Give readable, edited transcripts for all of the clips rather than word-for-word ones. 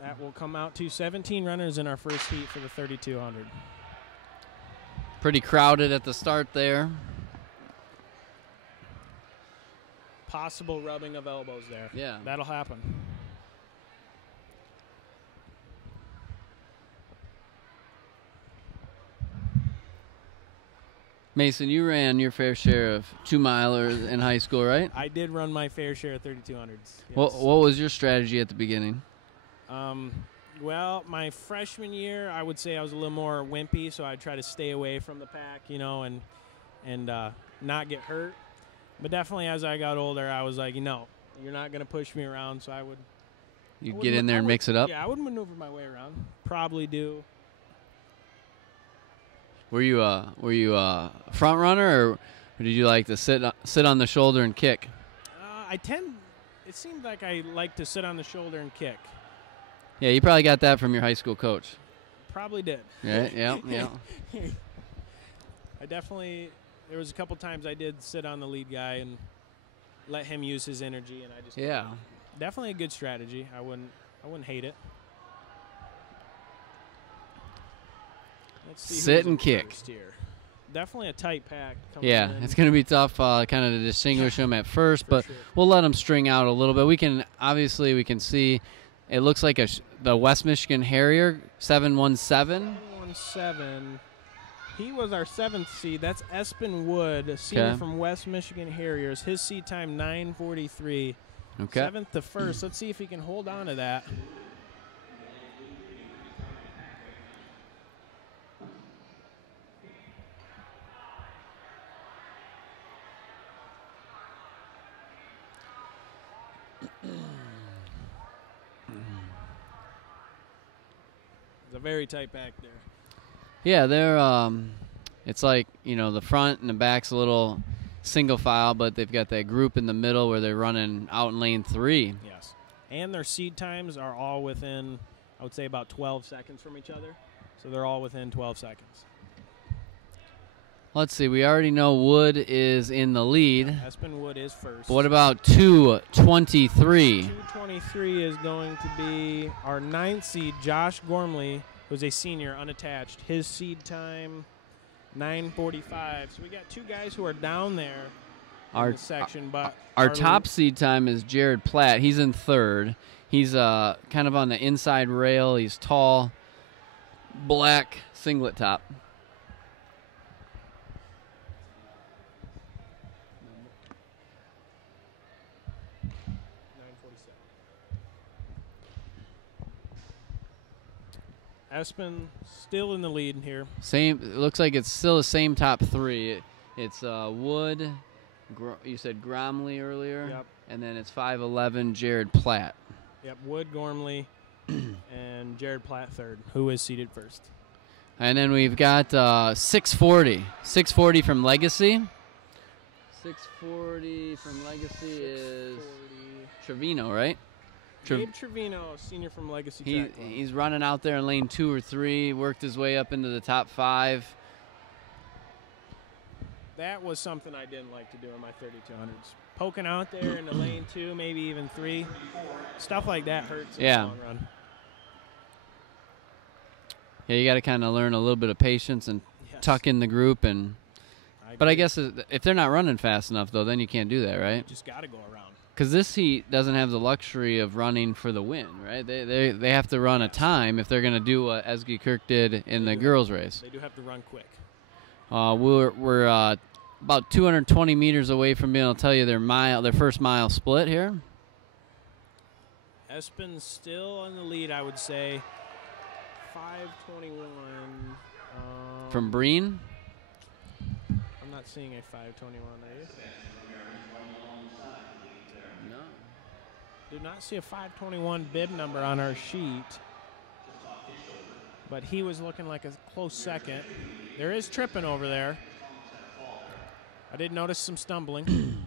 That will come out to 17 runners in our first heat for the 3,200. Pretty crowded at the start there. Possible rubbing of elbows there. Yeah. That'll happen. Mason, you ran your fair share of 2-milers in high school, right? I did run my fair share of 3,200s. Yes. What was your strategy at the beginning? Well, my freshman year, I would say I was a little more wimpy, so I'd try to stay away from the pack, you know, and not get hurt. But definitely as I got older, I was like, you know, you're not going to push me around, so I would. You'd get in there and mix it up? Yeah, I would maneuver my way around. Probably do. Were you a front runner, or did you like to sit on the shoulder and kick? It seemed like I like to sit on the shoulder and kick. Yeah, you probably got that from your high school coach. Probably did. Right, yeah. I definitely, there was a couple times I did sit on the lead guy and let him use his energy, and I just definitely a good strategy. I wouldn't hate it. Let's see sit and kick. Here. Definitely a tight pack. Yeah, it's going to be tough kind of to distinguish them at first, but sure. We'll let them string out a little bit. We can see it looks like the West Michigan Harrier 717. 717. He was our 7th seed. That's Espen Wood, a senior from West Michigan Harriers. His seed time 9:43. Okay. 7th to 1st. Let's see if he can hold on to that. It's a very tight back there. Yeah, they're it's like, you know, the front and the back's a little single file, but they've got that group in the middle where they're running out in lane 3. Yes. And their seed times are all within, I would say, about 12 seconds from each other. So they're all within 12 seconds. Let's see. We already know Wood is in the lead. Yeah, Espen Wood is first. But what about 223? 223 is going to be our 9th seed, Josh Gormley, who's a senior, unattached. His seed time, 9:45. So we got two guys who are down there in the section. But our top seed time is Jared Platt. He's in 3rd. He's kind of on the inside rail. He's tall, black singlet top. Espen still in the lead here. Same. It looks like it's still the same top 3. It's Wood. You said Gromley earlier. Yep. And then it's 5'11", Jared Platt. Yep. Wood, Gormley, and Jared Platt 3rd, who is seated first. And then we've got 640. 640 from Legacy. 640 from Legacy is Trevino, right? Gabe Trevino, senior from Legacy Track Club. He's running out there in lane 2 or 3, worked his way up into the top 5. That was something I didn't like to do in my 3200s. Poking out there in the lane 2, maybe even 3. Stuff like that hurts in the long run. Yeah, you got to kind of learn a little bit of patience and tuck in the group. But I guess if they're not running fast enough, though, then you can't do that, right? You just got to go around. Because this heat doesn't have the luxury of running for the win, right? They have to run a time if they're going to do what Esgy Kirk did in the girls' race. They do have to run quick. We're about 220 meters away from being able to tell you their first mile split here. Espen's still in the lead, I would say. 5:21. From Breen? I'm not seeing a 5:21 there. No. Do not see a 5:21 bib number on our sheet. But he was looking like a close second. There is tripping over there. I did notice some stumbling.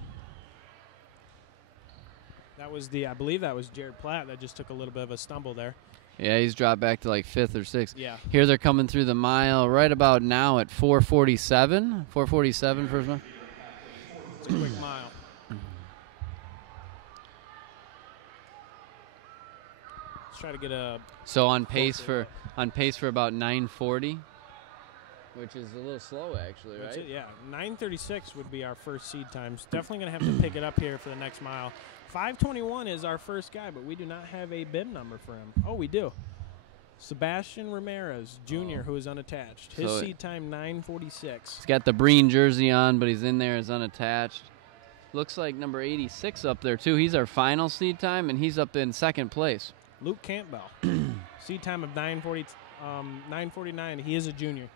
I believe that was Jared Platt that just took a little bit of a stumble there. Yeah, he's dropped back to like 5th or 6th. Yeah. Here they're coming through the mile right about now at 4:47. 4:47 first mile. It's a quick mile. Let's try to get a. So on pace for about 9:40, which is a little slow actually, right? Yeah, 9:36 would be our first seed times. Definitely gonna have to pick it up here for the next mile. 5:21 is our first guy, but we do not have a bib number for him. Oh, we do. Sebastian Ramirez Jr., who is unattached. His seed time 9:46. He's got the Breen jersey on, but he's in there as unattached. Looks like number 86 up there too. He's our final seed time, and he's up in second place. Luke Campbell, seed time of 9:49. He is a junior.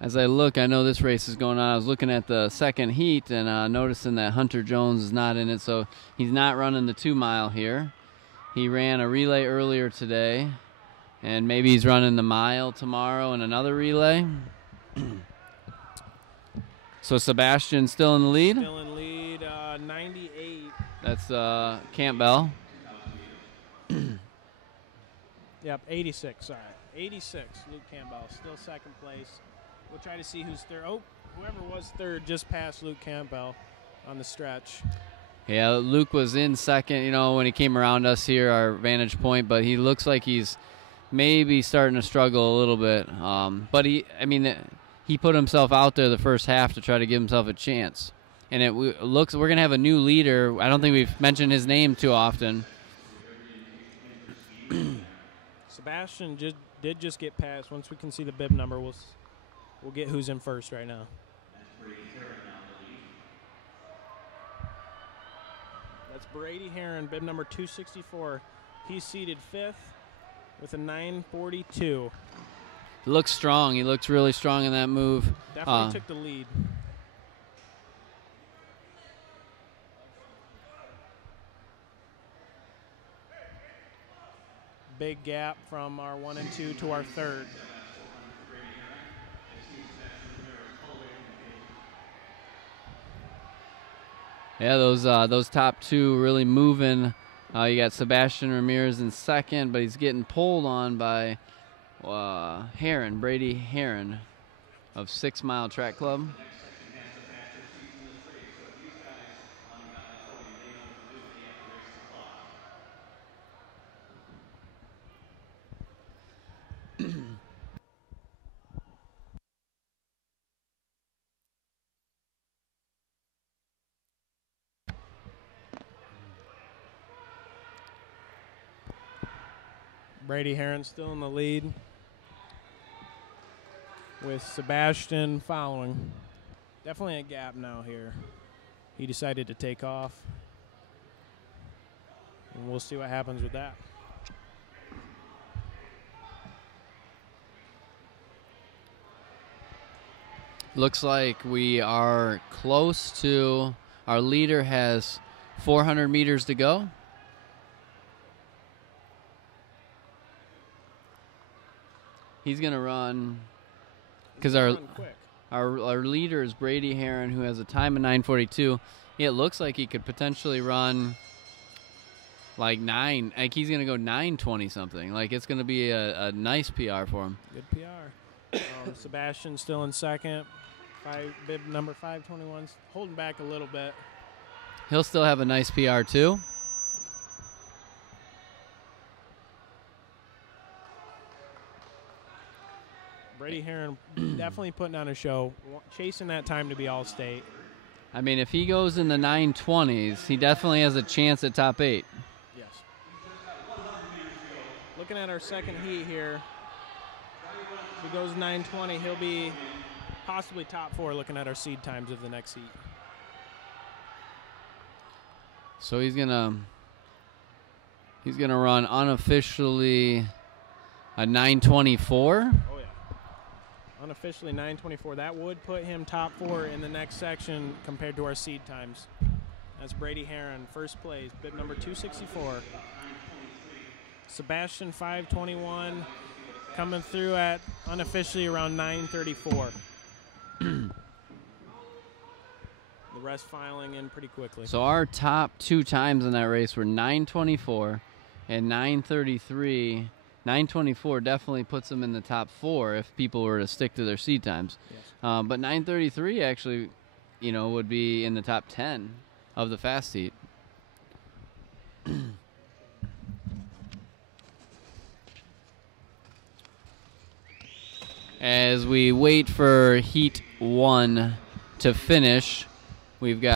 As I look, I know this race is going on. I was looking at the second heat and noticing that Hunter Jones is not in it, so he's not running the 2 mile here. He ran a relay earlier today, and maybe he's running the mile tomorrow in another relay. So Sebastian's still in the lead? Still in lead, 98. That's Campbell. Yep, 86, sorry. 86, Luke Campbell, still second place. We'll try to see who's third. Oh, whoever was third just passed Luke Campbell on the stretch. Yeah, Luke was in second, you know, when he came around us here, our vantage point, but he looks like he's maybe starting to struggle a little bit. But he put himself out there the first half to try to give himself a chance. And it looks we're going to have a new leader. I don't think we've mentioned his name too often. Sebastian did just get past. Once we can see the bib number, we'll get who's in first right now. That's Brady Heron, bib number 264. He's seated fifth with a 9:42. Looks strong. He looks really strong in that move. Definitely took the lead. Big gap from our 1 and 2 to our third. Yeah, those top two really moving. You got Sebastian Ramirez in second, but he's getting pulled on by Brady Heron of 6 Mile Track Club. Brady Heron still in the lead, with Sebastian following. Definitely a gap now here. He decided to take off, and we'll see what happens with that. Looks like we are close to, our leader has 400 meters to go. He's going to run, because our leader is Brady Heron, who has a time of 9:42. It looks like he could potentially run like 9. Like he's going to go 9:20 something. Like it's going to be a nice PR for him. Good PR. Sebastian still in second. Bib number 521's holding back a little bit. He'll still have a nice PR too. Brady Heron definitely putting on a show, chasing that time to be All-State. I mean, if he goes in the 9:20s, he definitely has a chance at top 8. Yes. Looking at our second heat here, if he goes 9:20, he'll be possibly top 4 looking at our seed times of the next heat. So he's gonna run unofficially a 9:24. Oh yeah. Unofficially 9:24. That would put him top 4 in the next section compared to our seed times. That's Brady Heron, first place, bib number 264. Sebastian 521 coming through at unofficially around 9:34. The rest filing in pretty quickly. So our top 2 times in that race were 9:24 and 9:33. 9:24 definitely puts him in the top 4 if people were to stick to their seed times. Yes. But 9:33 actually, would be in the top 10 of the fast heat. As we wait for Heat 1 to finish, we've got